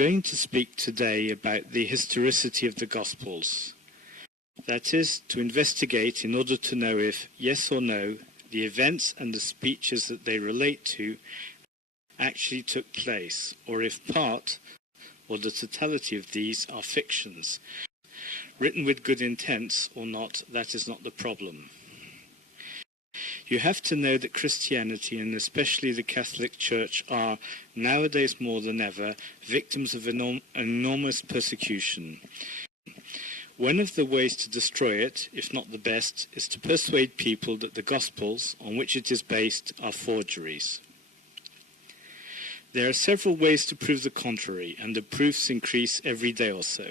going to speak today about the historicity of the Gospels. That is, to investigate in order to know if, yes or no, the events and the speeches that they relate to actually took place, or if part or the totality of these are fictions. Written with good intents or not, that is not the problem. You have to know that Christianity, and especially the Catholic Church, are, nowadays more than ever, victims of enormous persecution. One of the ways to destroy it, if not the best, is to persuade people that the Gospels, on which it is based, are forgeries. There are several ways to prove the contrary, and the proofs increase every day or so.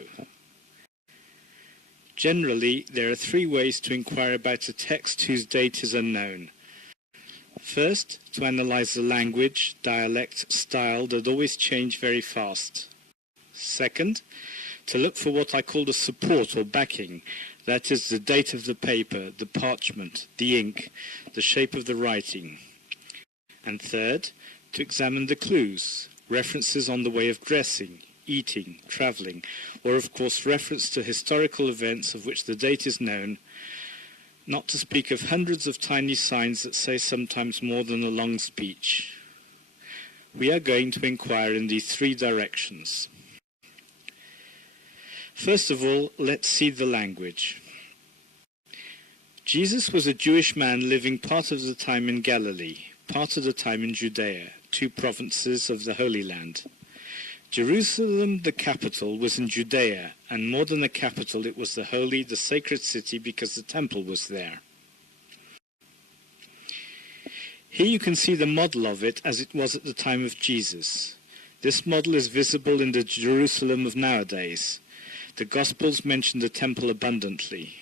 Generally, there are three ways to inquire about a text whose date is unknown. First, to analyze the language, dialect, style that always change very fast. Second, to look for what I call the support or backing, that is the date of the paper, the parchment, the ink, the shape of the writing. And third, to examine the clues, references on the way of dressing, eating, travelling, or of course reference to historical events of which the date is known, not to speak of hundreds of tiny signs that say sometimes more than a long speech. We are going to inquire in these three directions. First of all, let's see the language. Jesus was a Jewish man living part of the time in Galilee, part of the time in Judea, two provinces of the Holy Land. Jerusalem, the capital, was in Judea, and more than the capital, it was the holy, the sacred city, because the temple was there. Here you can see the model of it as it was at the time of Jesus. This model is visible in the Jerusalem of nowadays. The Gospels mention the temple abundantly.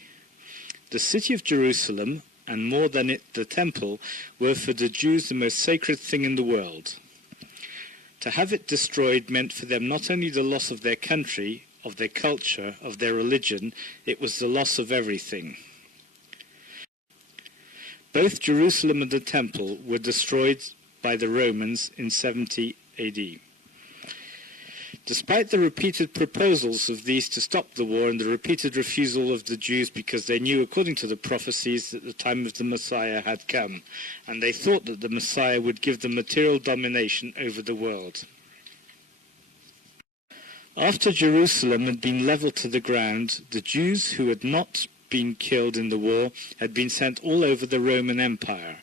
The city of Jerusalem, and more than it, the temple, were for the Jews the most sacred thing in the world. To have it destroyed meant for them not only the loss of their country, of their culture, of their religion, it was the loss of everything. Both Jerusalem and the temple were destroyed by the Romans in 70 AD. Despite the repeated proposals of these to stop the war and the repeated refusal of the Jews because they knew, according to the prophecies, that the time of the Messiah had come, and they thought that the Messiah would give them material domination over the world. After Jerusalem had been leveled to the ground, the Jews who had not been killed in the war had been sent all over the Roman Empire,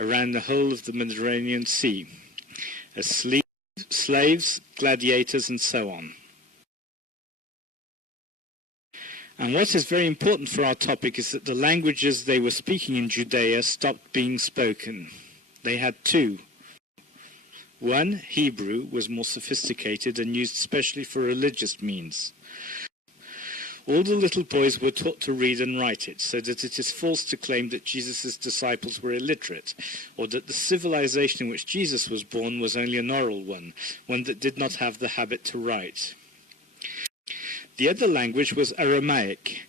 around the whole of the Mediterranean Sea, as slaves, gladiators, and so on. And what is very important for our topic is that the languages they were speaking in Judea stopped being spoken. They had two. One, Hebrew, was more sophisticated and used especially for religious means. All the little boys were taught to read and write it, so that it is false to claim that Jesus' disciples were illiterate, or that the civilization in which Jesus was born was only an oral one that did not have the habit to write. The other language was Aramaic.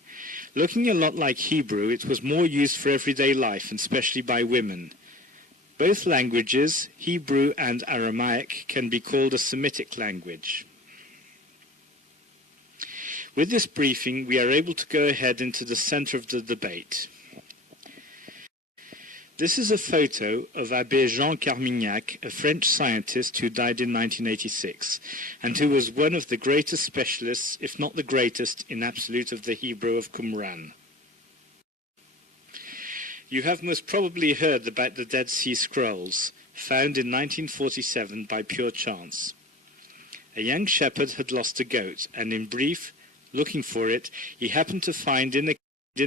Looking a lot like Hebrew, it was more used for everyday life, and especially by women. Both languages, Hebrew and Aramaic, can be called a Semitic language. With this briefing, we are able to go ahead into the center of the debate. This is a photo of Abbé Jean Carmignac, a French scientist who died in 1986, and who was one of the greatest specialists, if not the greatest, in absolute of the Hebrew of Qumran. You have most probably heard about the Dead Sea Scrolls, found in 1947 by pure chance. A young shepherd had lost a goat, and in brief, looking for it, he happened to find in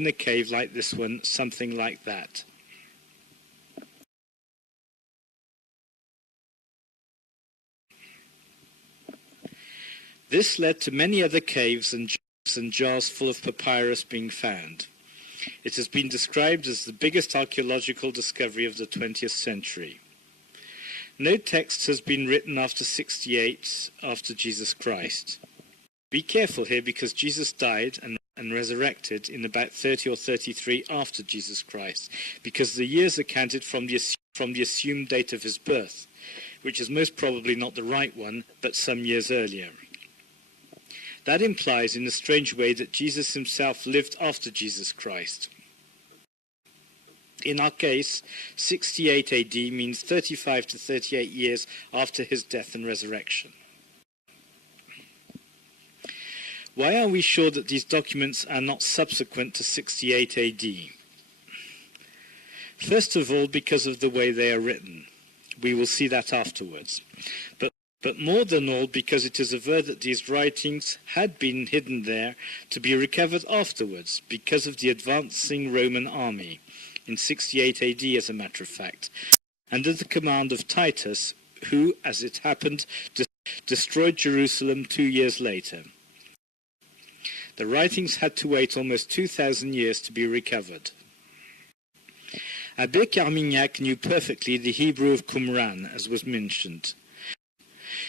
a cave like this one something like that. This led to many other caves and jars full of papyrus being found. It has been described as the biggest archaeological discovery of the 20th century. No text has been written after 68 after Jesus Christ. Be careful here, because Jesus died and resurrected in about 30 or 33 after Jesus Christ, because the years are counted from the assumed date of his birth, which is most probably not the right one, but some years earlier. That implies in a strange way that Jesus himself lived after Jesus Christ. In our case, 68 AD means 35 to 38 years after his death and resurrection. Why are we sure that these documents are not subsequent to 68 AD? First of all, because of the way they are written. We will see that afterwards. But more than all, because it is averred that these writings had been hidden there to be recovered afterwards, because of the advancing Roman army, in 68 AD as a matter of fact, under the command of Titus, who, as it happened, destroyed Jerusalem 2 years later. The writings had to wait almost 2,000 years to be recovered. Abbé Carmignac knew perfectly the Hebrew of Qumran, as was mentioned.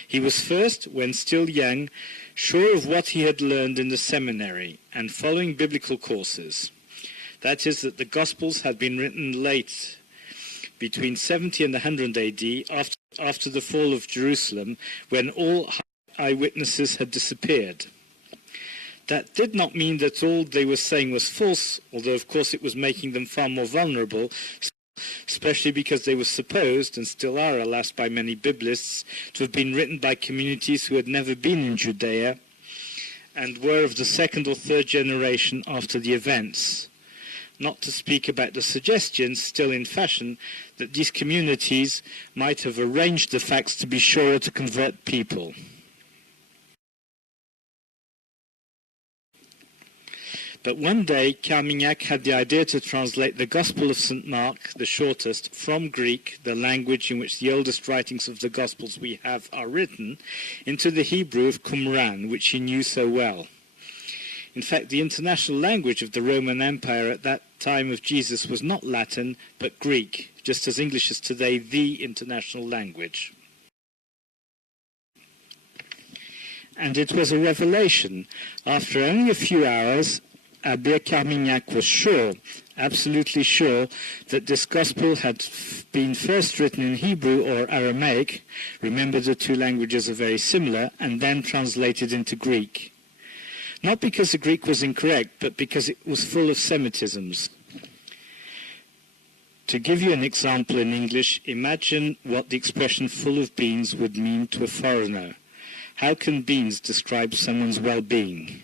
He was first, when still young, sure of what he had learned in the seminary and following biblical courses. That is, that the Gospels had been written late, between 70 and 100 AD, after the fall of Jerusalem, when all eyewitnesses had disappeared. That did not mean that all they were saying was false, although of course it was making them far more vulnerable, especially because they were supposed, and still are alas by many Biblists, to have been written by communities who had never been in Judea and were of the second or third generation after the events. Not to speak about the suggestions, still in fashion, that these communities might have arranged the facts to be sure to convert people. But one day, Carmignac had the idea to translate the Gospel of St. Mark, the shortest, from Greek, the language in which the oldest writings of the Gospels we have are written, into the Hebrew of Qumran, which he knew so well. In fact, the international language of the Roman Empire at that time of Jesus was not Latin, but Greek, just as English is today the international language. And it was a revelation. After only a few hours, Abbé Carmignac was sure, absolutely sure, that this gospel had been first written in Hebrew or Aramaic, remember the two languages are very similar, and then translated into Greek. Not because the Greek was incorrect, but because it was full of Semitisms. To give you an example in English, imagine what the expression full of beans would mean to a foreigner. How can beans describe someone's well-being?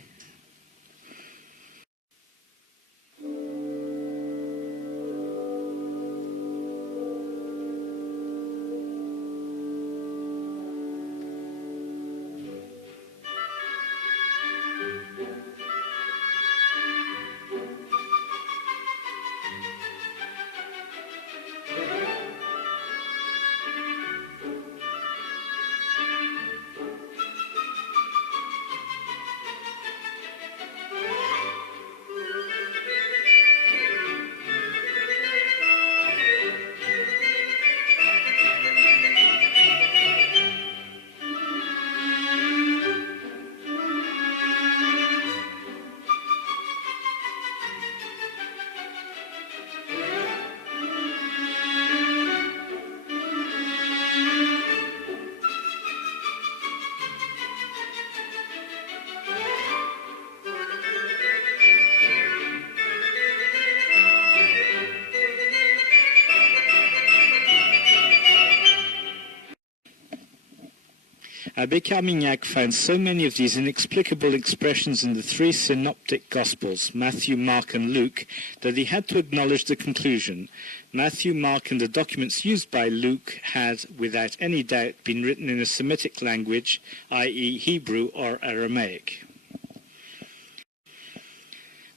Abbé Carmignac found so many of these inexplicable expressions in the three synoptic Gospels, Matthew, Mark, and Luke, that he had to acknowledge the conclusion. Matthew, Mark, and the documents used by Luke had, without any doubt, been written in a Semitic language, i.e. Hebrew or Aramaic.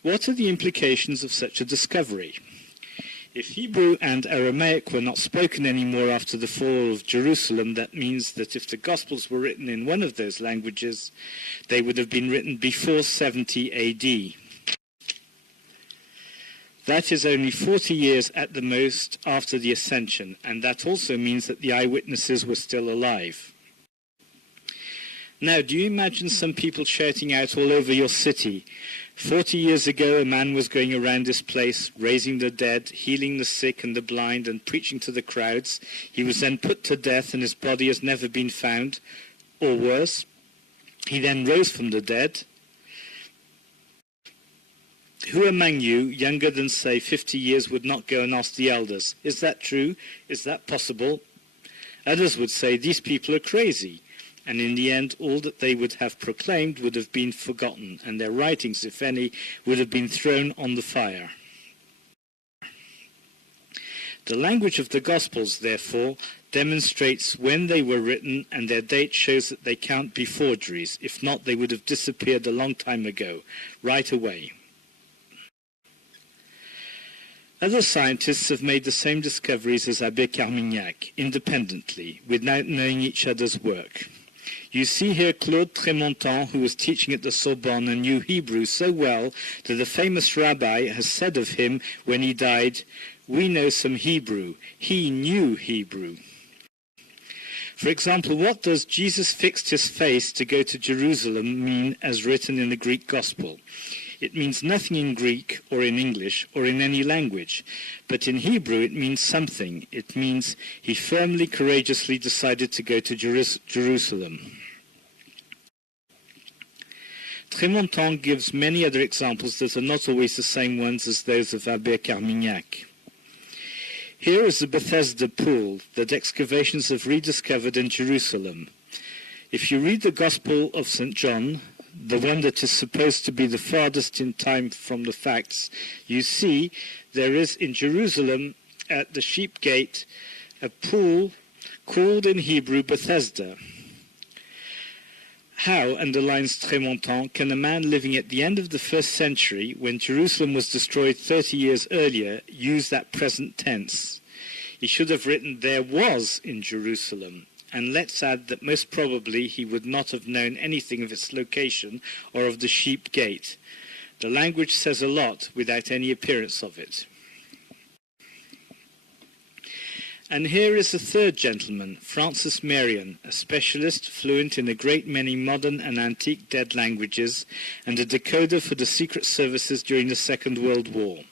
What are the implications of such a discovery? If Hebrew and Aramaic were not spoken anymore after the fall of Jerusalem, that means that if the Gospels were written in one of those languages, they would have been written before 70 AD. That is only 40 years at the most after the Ascension, and that also means that the eyewitnesses were still alive. Now, do you imagine some people shouting out all over your city, 40 years ago, a man was going around this place, raising the dead, healing the sick and the blind, and preaching to the crowds. He was then put to death, and his body has never been found, or worse. He then rose from the dead. Who among you, younger than, say, 50 years, would not go and ask the elders, is that true? Is that possible? Others would say, these people are crazy. And in the end, all that they would have proclaimed would have been forgotten, and their writings, if any, would have been thrown on the fire. The language of the Gospels, therefore, demonstrates when they were written, and their date shows that they can't be forgeries. If not, they would have disappeared a long time ago, right away. Other scientists have made the same discoveries as Abbé Carmignac, independently, without knowing each other's work. You see here Claude Trémontant, who was teaching at the Sorbonne and knew Hebrew so well that the famous rabbi has said of him when he died, "We know some Hebrew. He knew Hebrew." For example, what does "Jesus fixed his face to go to Jerusalem" mean as written in the Greek Gospel? It means nothing in Greek or in English or in any language, but in Hebrew it means something. It means he firmly, courageously decided to go to Jerusalem. Trémontant gives many other examples that are not always the same ones as those of Abbé Carmignac. Here is the Bethesda pool that excavations have rediscovered in Jerusalem. If you read the Gospel of St. John, the one that is supposed to be the farthest in time from the facts, you see there is in Jerusalem at the Sheep Gate a pool called in Hebrew Bethesda. How, underlines Trémontant, can a man living at the end of the 1st century, when Jerusalem was destroyed 30 years earlier, use that present tense? He should have written "there was in Jerusalem." And let's add that most probably he would not have known anything of its location or of the Sheep Gate. The language says a lot without any appearance of it. And here is a third gentleman, Francis Marion, a specialist fluent in a great many modern and antique dead languages and a decoder for the secret services during the Second World War.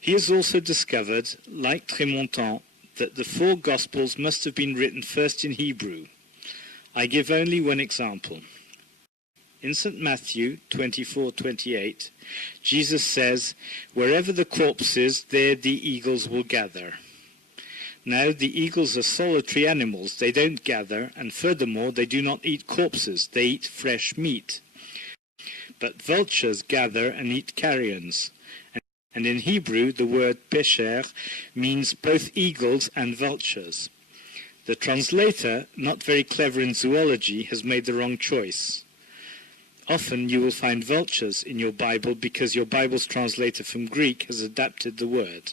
He has also discovered, like Trémontant, that the 4 Gospels must have been written first in Hebrew. I give only one example. In St. Matthew 24:28, Jesus says, "Wherever the corpse is, there the eagles will gather." Now, the eagles are solitary animals. They don't gather, and furthermore, they do not eat corpses. They eat fresh meat. But vultures gather and eat carrions. And in Hebrew, the word pesher means both eagles and vultures. The translator, not very clever in zoology, has made the wrong choice. Often you will find vultures in your Bible because your Bible's translator from Greek has adapted the word.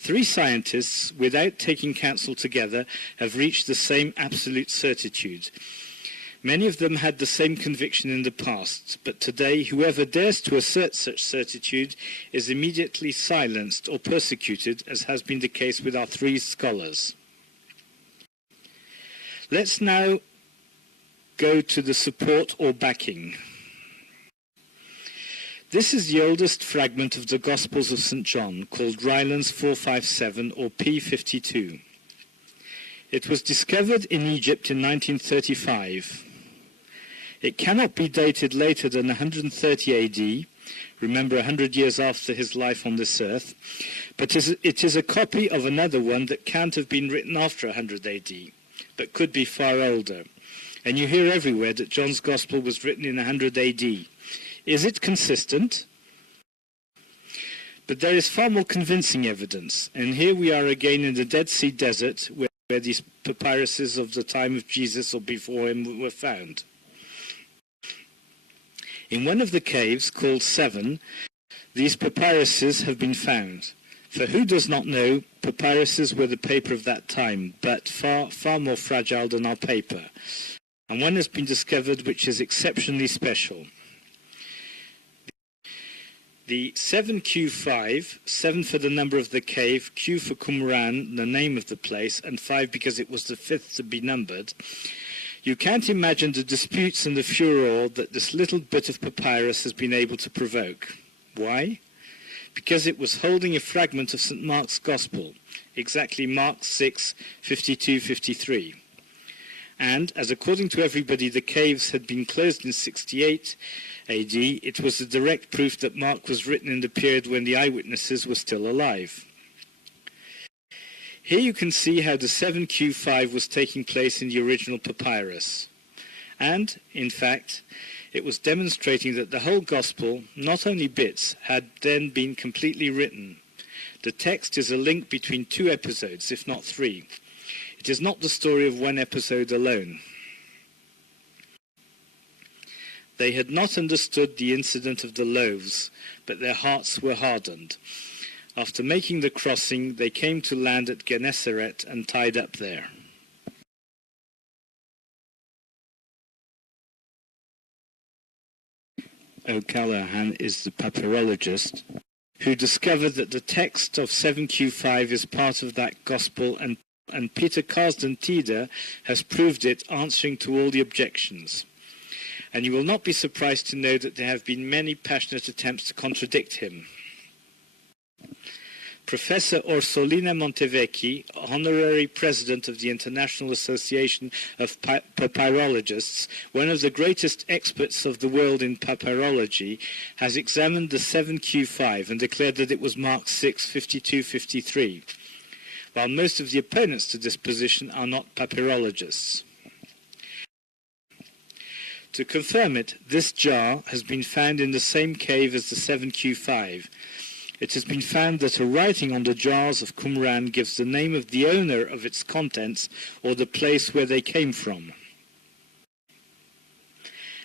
3 scientists, without taking counsel together, have reached the same absolute certitude. Many of them had the same conviction in the past, but today whoever dares to assert such certitude is immediately silenced or persecuted, as has been the case with our 3 scholars. Let's now go to the support or backing. This is the oldest fragment of the Gospels of St. John, called Ryland's 457 or P52. It was discovered in Egypt in 1935. It cannot be dated later than 130 AD, remember 100 years after his life on this earth, but it is a copy of another one that can't have been written after 100 AD, but could be far older. And you hear everywhere that John's Gospel was written in 100 AD. Is it consistent? But there is far more convincing evidence, and here we are again in the Dead Sea Desert, where these papyruses of the time of Jesus or before him were found. In one of the caves, called 7, these papyruses have been found. For who does not know, papyruses were the paper of that time, but far more fragile than our paper. And one has been discovered which is exceptionally special. The 7Q5, 7 for the number of the cave, Q for Qumran, the name of the place, and 5 because it was the 5th to be numbered. You can't imagine the disputes and the furor that this little bit of papyrus has been able to provoke. Why? Because it was holding a fragment of St. Mark's Gospel, exactly Mark 6:52-53. And, as according to everybody the caves had been closed in 68 AD, it was a direct proof that Mark was written in the period when the eyewitnesses were still alive. Here you can see how the 7Q5 was taking place in the original papyrus. And, in fact, it was demonstrating that the whole gospel, not only bits, had then been completely written. The text is a link between two episodes, if not three. It is not the story of one episode alone. They had not understood the incident of the loaves, but their hearts were hardened. After making the crossing, they came to land at Gennesaret and tied up there. O'Callaghan is the papyrologist who discovered that the text of 7Q5 is part of that gospel, and Peter Carsden-Tiede has proved it, answering to all the objections. And you will not be surprised to know that there have been many passionate attempts to contradict him. Professor Orsolina Montevecchi, honorary president of the International Association of Papyrologists, one of the greatest experts of the world in papyrology, has examined the 7Q5 and declared that it was Mark 6:52-53, while most of the opponents to this position are not papyrologists. To confirm it, this jar has been found in the same cave as the 7Q5. It has been found that a writing on the jars of Qumran gives the name of the owner of its contents or the place where they came from.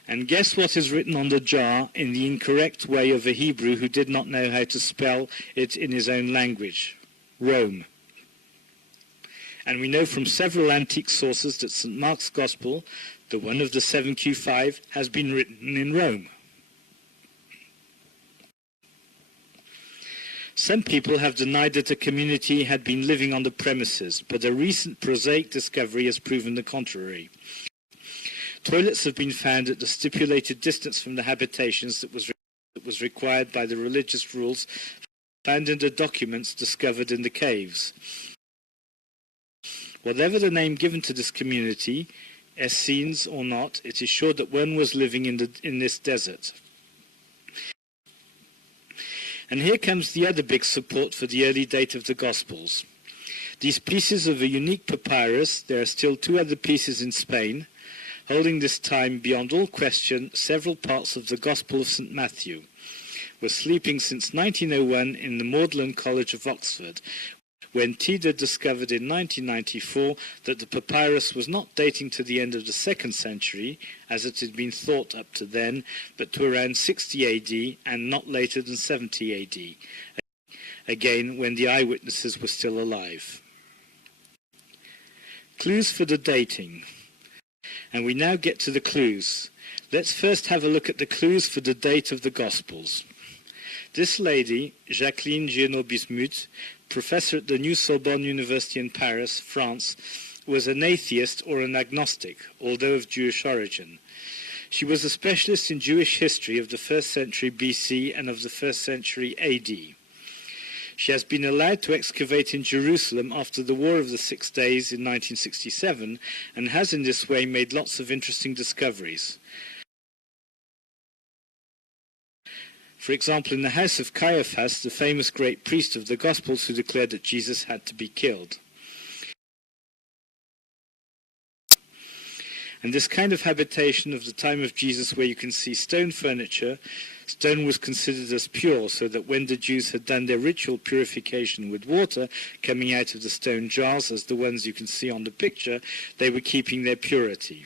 And guess what is written on the jar in the incorrect way of a Hebrew who did not know how to spell it in his own language? Rome. And we know from several antique sources that St. Mark's Gospel, the one of the 7Q5, has been written in Rome. Some people have denied that the community had been living on the premises, but a recent prosaic discovery has proven the contrary. Toilets have been found at the stipulated distance from the habitations that was required by the religious rules found in the documents discovered in the caves. Whatever the name given to this community, Essenes or not, it is sure that one was living in this desert. And here comes the other big support for the early date of the Gospels. These pieces of a unique papyrus, there are still two other pieces in Spain, holding this time beyond all question several parts of the Gospel of St. Matthew, were sleeping since 1901 in the Magdalen College of Oxford, when Tiede discovered in 1994 that the papyrus was not dating to the end of the 2nd century, as it had been thought up to then, but to around 60 AD and not later than 70 AD, again when the eyewitnesses were still alive. Clues for the dating. And we now get to the clues. Let's first have a look at the clues for the date of the Gospels. This lady, Jacqueline Giono-Bismuth, professor at the New Sorbonne University in Paris, France, was an atheist or an agnostic, although of Jewish origin. She was a specialist in Jewish history of the 1st century BC and of the 1st century AD. She has been allowed to excavate in Jerusalem after the War of the 6 Days in 1967 and has in this way made lots of interesting discoveries. For example, in the house of Caiaphas, the famous great priest of the Gospels who declared that Jesus had to be killed. And this kind of habitation of the time of Jesus, where you can see stone furniture, stone was considered as pure, so that when the Jews had done their ritual purification with water coming out of the stone jars, as the ones you can see on the picture, they were keeping their purity.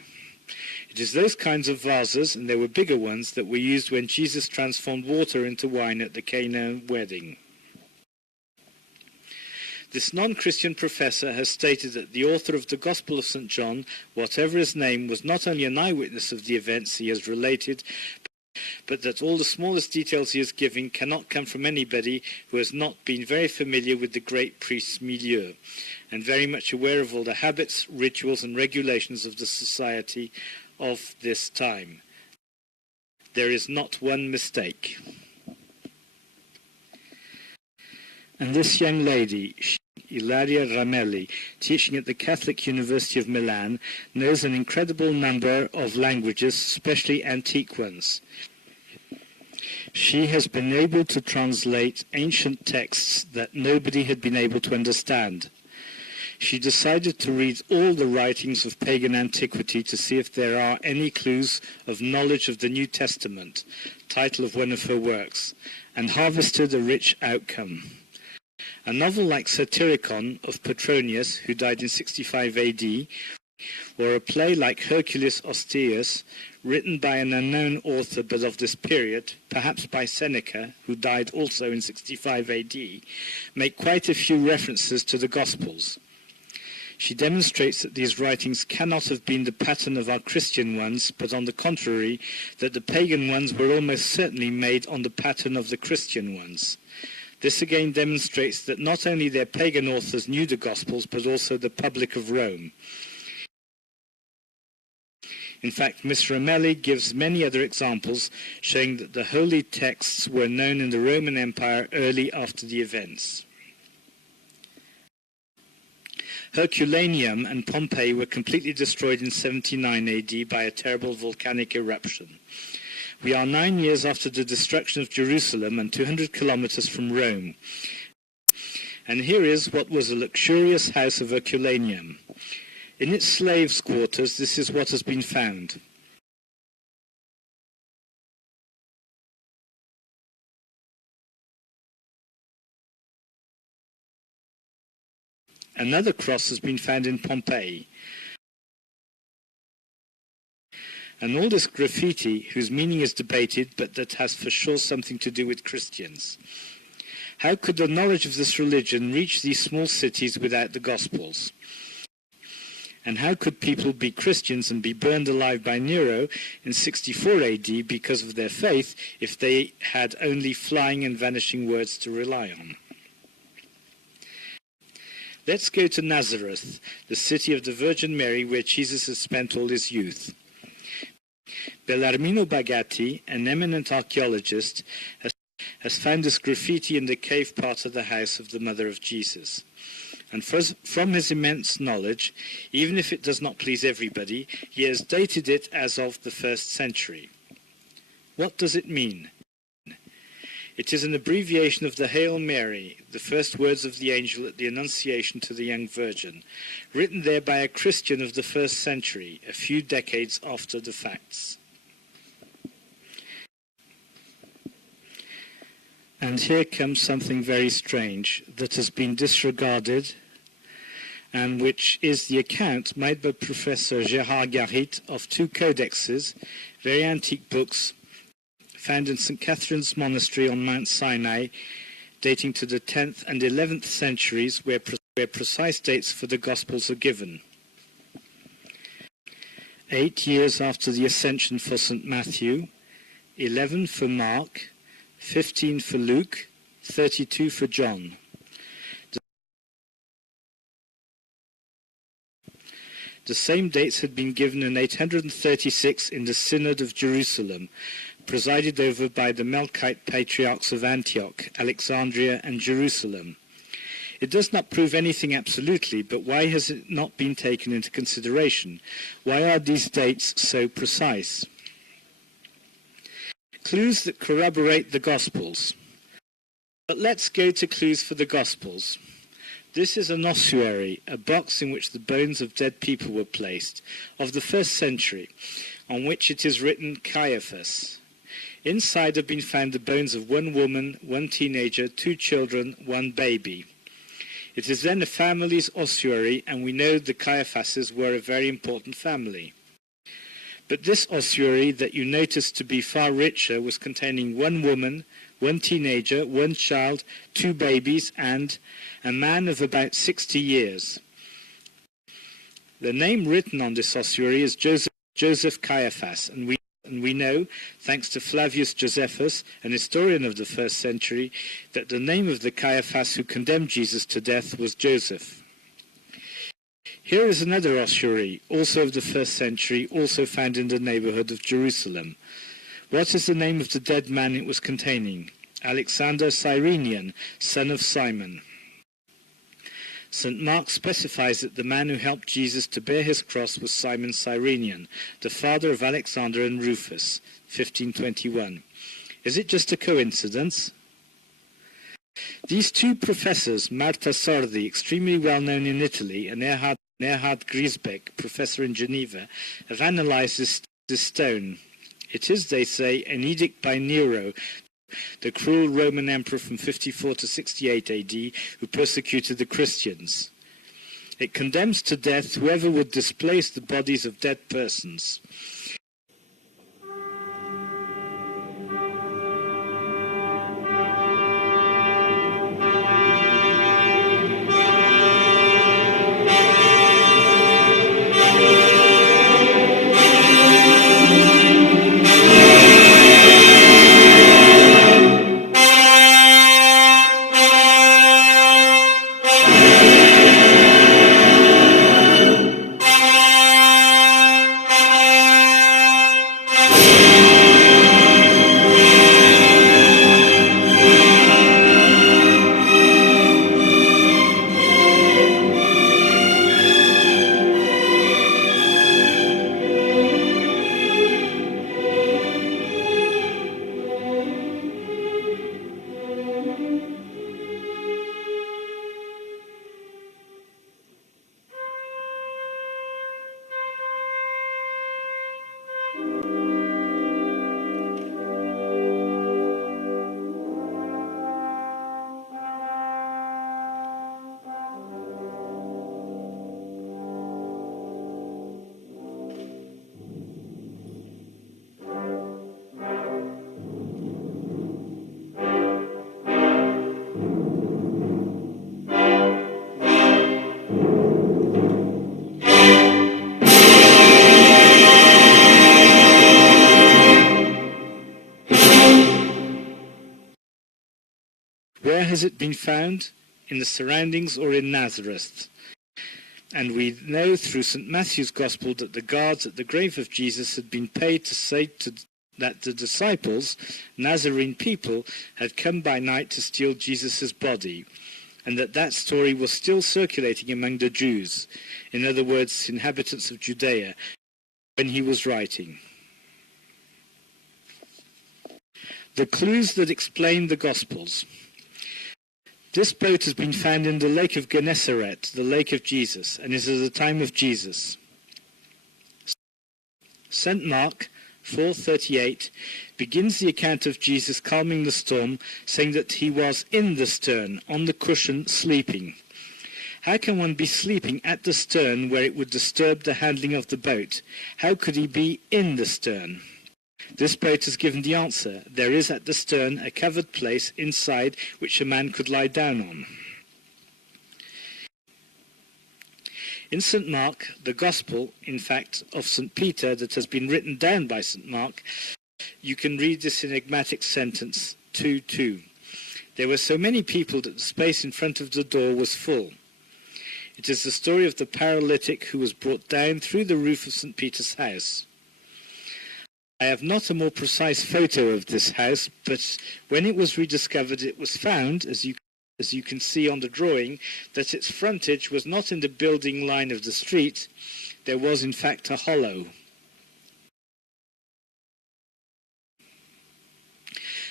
It is those kinds of vases, and there were bigger ones, that were used when Jesus transformed water into wine at the Cana wedding. This non-Christian professor has stated that the author of the Gospel of St. John, whatever his name, was not only an eyewitness of the events he has related, but that all the smallest details he is giving cannot come from anybody who has not been very familiar with the great priest's milieu, and very much aware of all the habits, rituals, and regulations of the society of this time. There is not one mistake. And this young lady, Ilaria Ramelli, teaching at the Catholic University of Milan, knows an incredible number of languages, especially antique ones. She has been able to translate ancient texts that nobody had been able to understand. She decided to read all the writings of pagan antiquity to see if there are any clues of knowledge of the New Testament, title of one of her works, and harvested a rich outcome. A novel like Satyricon of Petronius, who died in 65 AD, or a play like Hercules Osteus, written by an unknown author but of this period, perhaps by Seneca, who died also in 65 AD, make quite a few references to the Gospels. She demonstrates that these writings cannot have been the pattern of our Christian ones, but on the contrary, that the pagan ones were almost certainly made on the pattern of the Christian ones. This again demonstrates that not only their pagan authors knew the Gospels, but also the public of Rome. In fact, Miss Ramelli gives many other examples showing that the holy texts were known in the Roman Empire early after the events. Herculaneum and Pompeii were completely destroyed in 79 AD by a terrible volcanic eruption. We are 9 years after the destruction of Jerusalem and 200 kilometers from Rome. And here is what was a luxurious house of Herculaneum. In its slaves' quarters, this is what has been found. Another cross has been found in Pompeii. And all this graffiti, whose meaning is debated, but that has for sure something to do with Christians. How could the knowledge of this religion reach these small cities without the Gospels? And how could people be Christians and be burned alive by Nero in 64 AD because of their faith if they had only flying and vanishing words to rely on? Let's go to Nazareth, the city of the Virgin Mary where Jesus had spent all his youth. Bellarmino Bagatti, an eminent archaeologist, has found this graffiti in the cave part of the house of the Mother of Jesus. And from his immense knowledge, even if it does not please everybody, he has dated it as of the 1st century. What does it mean? It is an abbreviation of the Hail Mary, the first words of the angel at the Annunciation to the young Virgin, written there by a Christian of the 1st century, a few decades after the facts. And here comes something very strange that has been disregarded, and which is the account made by Professor Gérard Garit of 2 codexes, very antique books, found in St. Catherine's Monastery on Mount Sinai, dating to the 10th and 11th centuries, where precise dates for the Gospels are given. 8 years after the Ascension for St. Matthew, 11 for Mark, 15 for Luke, 32 for John. The same dates had been given in 836 in the Synod of Jerusalem, presided over by the Melkite patriarchs of Antioch, Alexandria, and Jerusalem. It does not prove anything absolutely, but why has it not been taken into consideration? Why are these dates so precise? Clues that corroborate the Gospels. But let's go to clues for the Gospels. This is an ossuary, a box in which the bones of dead people were placed, of the 1st century, on which it is written Caiaphas. Inside have been found the bones of 1 woman, 1 teenager, 2 children, 1 baby. It is then a family's ossuary, and we know the Caiaphases were a very important family. But this ossuary that you notice to be far richer was containing 1 woman, 1 teenager, 1 child, 2 babies, and a man of about 60 years. The name written on this ossuary is Joseph Caiaphas, and we know, thanks to Flavius Josephus, an historian of the 1st century, that the name of the Caiaphas who condemned Jesus to death was Joseph. Here is another ossuary, also of the 1st century, also found in the neighborhood of Jerusalem. What is the name of the dead man it was containing? Alexander Cyrenian, son of Simon. St. Mark specifies that the man who helped Jesus to bear his cross was Simon Cyrenian, the father of Alexander and Rufus, 1521. Is it just a coincidence? These two professors, Marta Sordi, extremely well known in Italy, and Erhard Griesbeck, professor in Geneva, have analyzed this stone. It is, they say, an edict by Nero, the cruel Roman emperor from 54 to 68 AD, who persecuted the Christians. It condemns to death whoever would displace the bodies of dead persons. Where has it been found? In the surroundings or in Nazareth? And we know through St. Matthew's Gospel that the guards at the grave of Jesus had been paid to say that the disciples, Nazarene people, had come by night to steal Jesus' body, and that story was still circulating among the Jews, in other words, inhabitants of Judea, when he was writing. The clues that explain the Gospels. This boat has been found in the lake of Gennesaret, the lake of Jesus, and is at the time of Jesus. St. Mark 4:38 begins the account of Jesus calming the storm, saying that he was in the stern, on the cushion, sleeping. How can one be sleeping at the stern where it would disturb the handling of the boat? How could he be in the stern? This boat has given the answer. There is at the stern a covered place inside which a man could lie down on. In St. Mark, the Gospel, in fact, of St. Peter that has been written down by St. Mark, you can read this enigmatic sentence, 2:2. There were so many people that the space in front of the door was full. It is the story of the paralytic who was brought down through the roof of St. Peter's house. I have not a more precise photo of this house, but when it was rediscovered, it was found, as you can see on the drawing, that its frontage was not in the building line of the street. There was, in fact, a hollow.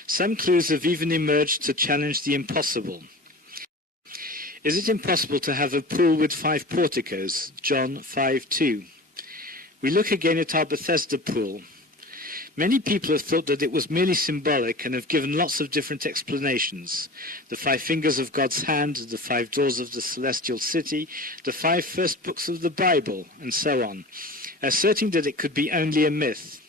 Some clues have even emerged to challenge the impossible. Is it impossible to have a pool with 5 porticos? John 5:2. We look again at our Bethesda pool. Many people have thought that it was merely symbolic and have given lots of different explanations. The 5 fingers of God's hand, the 5 doors of the celestial city, the 5 first books of the Bible, and so on, asserting that it could be only a myth.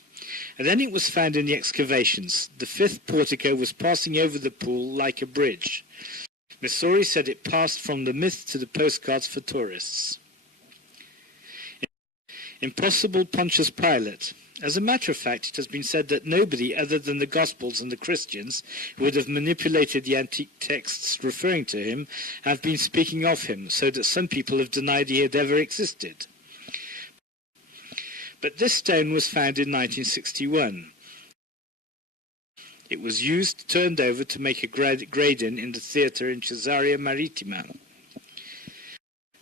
And then it was found in the excavations. The 5th portico was passing over the pool like a bridge. Missori said it passed from the myth to the postcards for tourists. Impossible Pontius Pilate. As a matter of fact, it has been said that nobody other than the Gospels and the Christians who would have manipulated the antique texts referring to him have been speaking of him, so that some people have denied he had ever existed. But this stone was found in 1961. It was turned over to make a grade-in the theatre in Caesarea Maritima.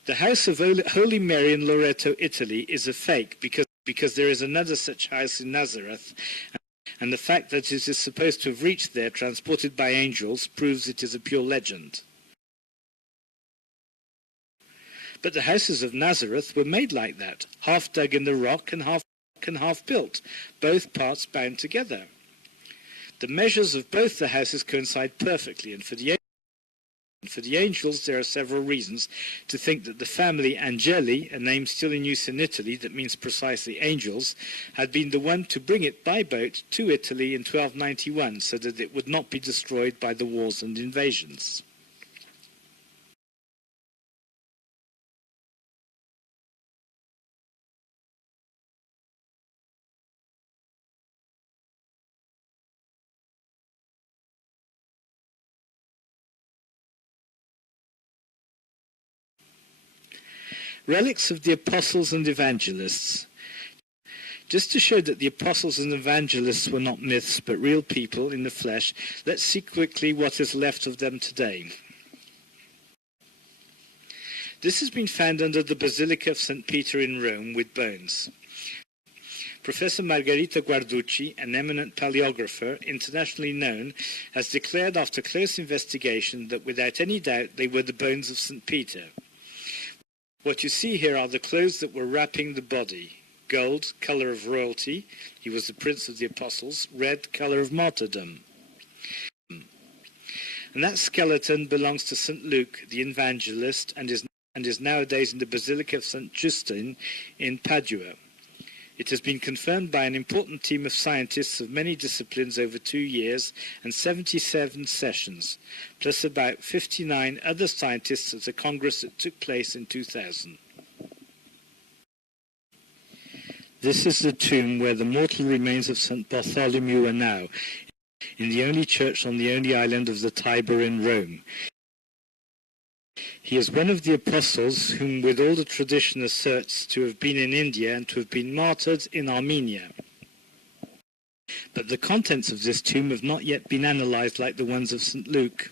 The house of Holy Mary in Loreto, Italy is a fake because there is another such house in Nazareth, and the fact that it is supposed to have reached there transported by angels proves it is a pure legend. But the houses of Nazareth were made like that, half dug in the rock and half built, both parts bound together. The measures of both the houses coincide perfectly, and for the angels there are several reasons to think that the family Angeli, a name still in use in Italy that means precisely angels, had been the one to bring it by boat to Italy in 1291 so that it would not be destroyed by the wars and invasions. Relics of the Apostles and Evangelists. Just to show that the Apostles and Evangelists were not myths but real people in the flesh, let's see quickly what is left of them today. This has been found under the Basilica of St. Peter in Rome with bones. Professor Margherita Guarducci, an eminent paleographer, internationally known, has declared after close investigation that without any doubt they were the bones of St. Peter. What you see here are the clothes that were wrapping the body. Gold, colour of royalty, he was the prince of the apostles. Red, colour of martyrdom. And that skeleton belongs to St. Luke, the evangelist, and is nowadays in the Basilica of St. Justin in Padua. It has been confirmed by an important team of scientists of many disciplines over 2 years and 77 sessions, plus about 59 other scientists at a congress that took place in 2000. This is the tomb where the mortal remains of St. Bartholomew are now, in the only church on the only island of the Tiber in Rome. He is one of the apostles whom with all the tradition asserts to have been in India and to have been martyred in Armenia. But the contents of this tomb have not yet been analysed like the ones of St. Luke.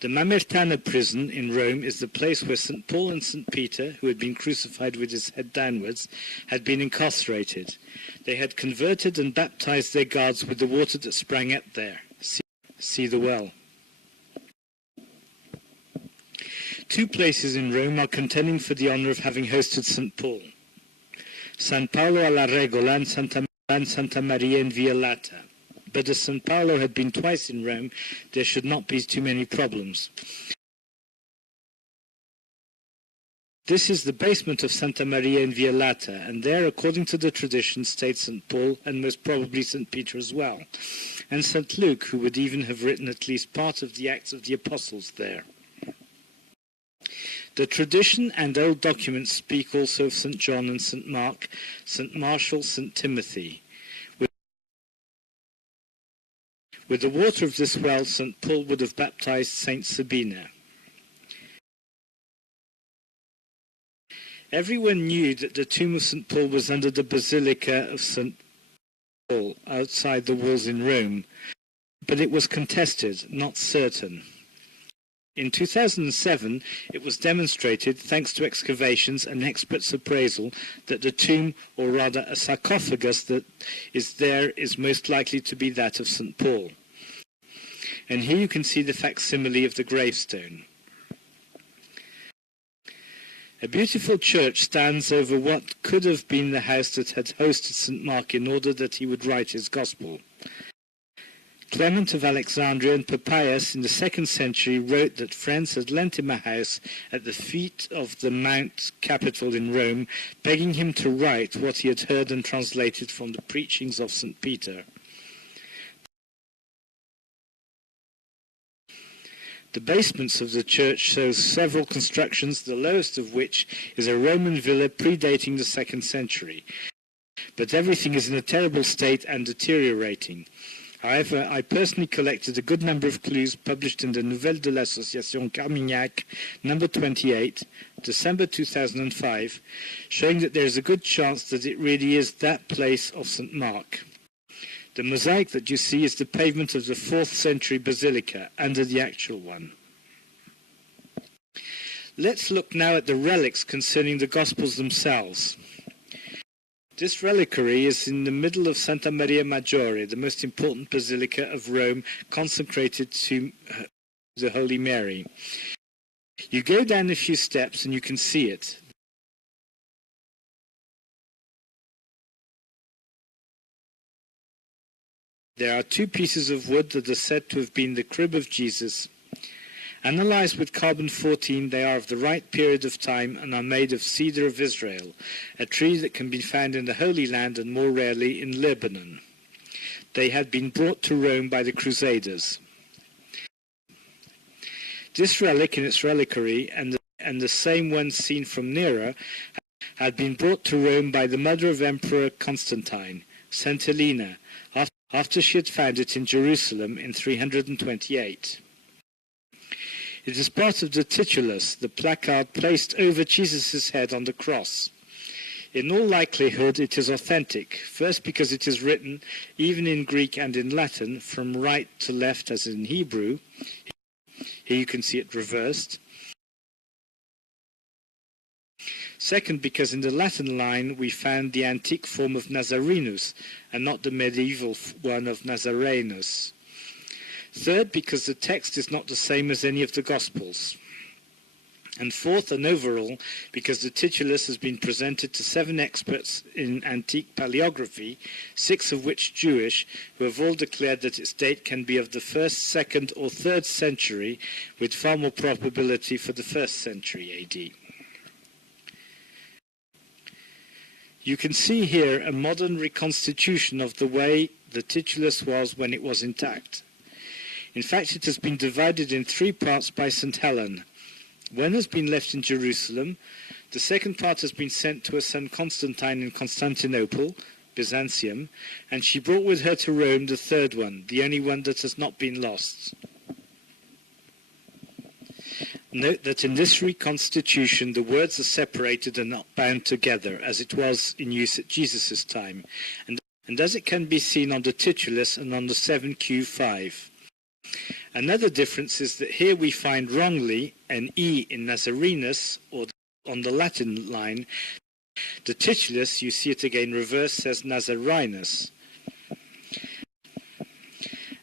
The Mamertana prison in Rome is the place where St. Paul and St. Peter, who had been crucified with his head downwards, had been incarcerated. They had converted and baptized their guards with the water that sprang up there. See the well. 2 places in Rome are contending for the honour of having hosted St. Paul. San Paolo alla Regola and Santa Maria in Via Lata. But as St. Paolo had been twice in Rome, there should not be too many problems. This is the basement of Santa Maria in Via Lata, and there, according to the tradition, stayed St. Paul, and most probably St. Peter as well, and St. Luke, who would even have written at least part of the Acts of the Apostles there. The tradition and old documents speak also of St. John and St. Mark, St. Marshall, St. Timothy. With the water of this well, St. Paul would have baptized St. Sabina. Everyone knew that the tomb of St. Paul was under the Basilica of St. Paul, outside the walls in Rome, but it was contested, not certain. In 2007, it was demonstrated, thanks to excavations and experts' appraisal, that the tomb, or rather a sarcophagus that is there, is most likely to be that of St. Paul. And here you can see the facsimile of the gravestone. A beautiful church stands over what could have been the house that had hosted St. Mark in order that he would write his Gospel. Clement of Alexandria and Papias in the 2nd century wrote that friends had lent him a house at the feet of the Mount Capitol in Rome, begging him to write what he had heard and translated from the preachings of St. Peter. The basements of the church shows several constructions, the lowest of which is a Roman villa predating the 2nd century. But everything is in a terrible state and deteriorating. However, I personally collected a good number of clues published in the Nouvelles de l'Association Carmignac, number 28, December 2005, showing that there is a good chance that it really is that place of St. Mark. The mosaic that you see is the pavement of the 4th century basilica under the actual one. Let's look now at the relics concerning the Gospels themselves. This reliquary is in the middle of Santa Maria Maggiore, the most important basilica of Rome, consecrated to the Holy Mary. You go down a few steps and you can see it. There are two pieces of wood that are said to have been the crib of Jesus. Analyzed with carbon-14, they are of the right period of time and are made of cedar of Israel, a tree that can be found in the Holy Land and more rarely in Lebanon. They had been brought to Rome by the Crusaders. This relic in its reliquary, and the same one seen from nearer, had been brought to Rome by the mother of Emperor Constantine, St. Helena, after she had found it in Jerusalem in 328. It is part of the titulus, the placard placed over Jesus' head on the cross. In all likelihood, it is authentic, first because it is written, even in Greek and in Latin, from right to left as in Hebrew. Here you can see it reversed. Second, because in the Latin line we found the antique form of Nazarenus and not the medieval one of Nazarenus. Third, because the text is not the same as any of the Gospels. And fourth, and overall, because the titulus has been presented to 7 experts in antique paleography, 6 of which Jewish, who have all declared that its date can be of the 1st, 2nd, or 3rd century, with far more probability for the 1st century AD. You can see here a modern reconstitution of the way the titulus was when it was intact. In fact, it has been divided in 3 parts by St. Helen. One has been left in Jerusalem, the second part has been sent to a St. Constantine in Constantinople, Byzantium, and she brought with her to Rome the third one, the only one that has not been lost. Note that in this reconstitution the words are separated and not bound together, as it was in use at Jesus' time, and as it can be seen on the titulus and on the 7Q5. Another difference is that here we find wrongly an E in Nazarenus, or on the Latin line. The titulus, you see it again reversed, says Nazarinus.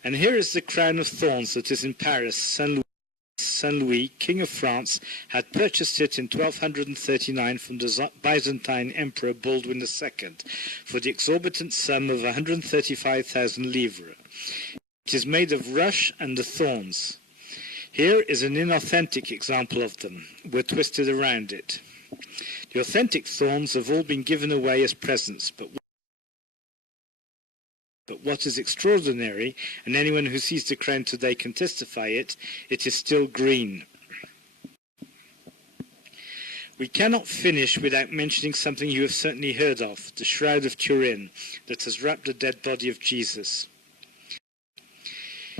And here is the crown of thorns that is in Paris. Saint Louis, King of France, had purchased it in 1239 from the Byzantine Emperor Baldwin II for the exorbitant sum of 135,000 livres. It is made of rush and the thorns. Here is an inauthentic example of them. We're twisted around it. The authentic thorns have all been given away as presents, but what is extraordinary, and anyone who sees the crown today can testify it is still green. We cannot finish without mentioning something you have certainly heard of, the Shroud of Turin, that has wrapped the dead body of Jesus.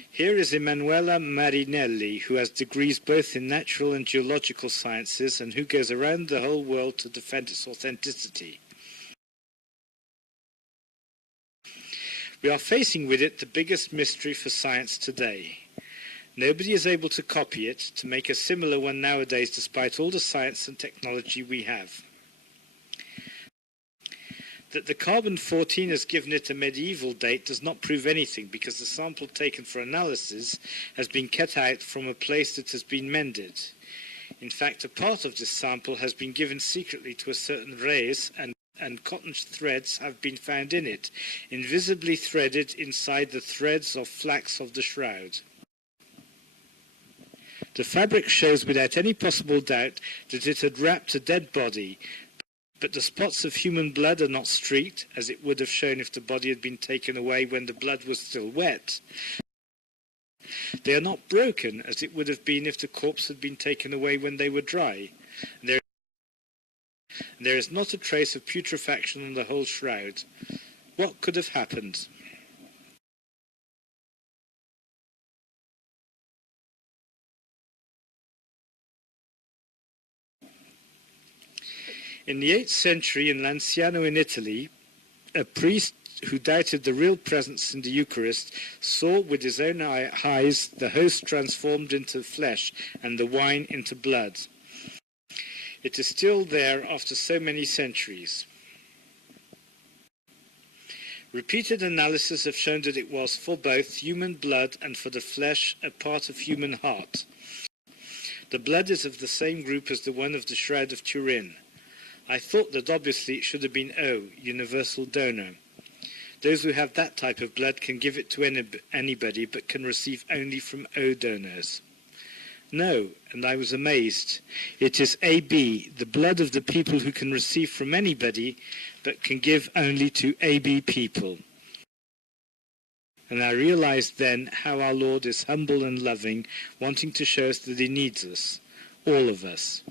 Here is Emanuela Marinelli, who has degrees both in natural and geological sciences and who goes around the whole world to defend its authenticity. We are facing with it the biggest mystery for science today. Nobody is able to copy it, to make a similar one nowadays despite all the science and technology we have. That the carbon-14 has given it a medieval date does not prove anything, because the sample taken for analysis has been cut out from a place that has been mended. In fact, a part of this sample has been given secretly to a certain race, and cotton threads have been found in it, invisibly threaded inside the threads of flax of the shroud. The fabric shows without any possible doubt that it had wrapped a dead body, but the spots of human blood are not streaked, as it would have shown if the body had been taken away when the blood was still wet. They are not broken, as it would have been if the corpse had been taken away when they were dry. There is not a trace of putrefaction on the whole shroud. What could have happened? In the 8th century, in Lanciano in Italy, a priest who doubted the real presence in the Eucharist saw with his own eyes the host transformed into flesh and the wine into blood. It is still there after so many centuries. Repeated analysis have shown that it was for both human blood and for the flesh a part of human heart. The blood is of the same group as the one of the Shroud of Turin. I thought that obviously it should have been O, universal donor. Those who have that type of blood can give it to anybody, but can receive only from O donors. No, and I was amazed. It is AB, the blood of the people who can receive from anybody, but can give only to AB people. And I realized then how our Lord is humble and loving, wanting to show us that he needs us, all of us.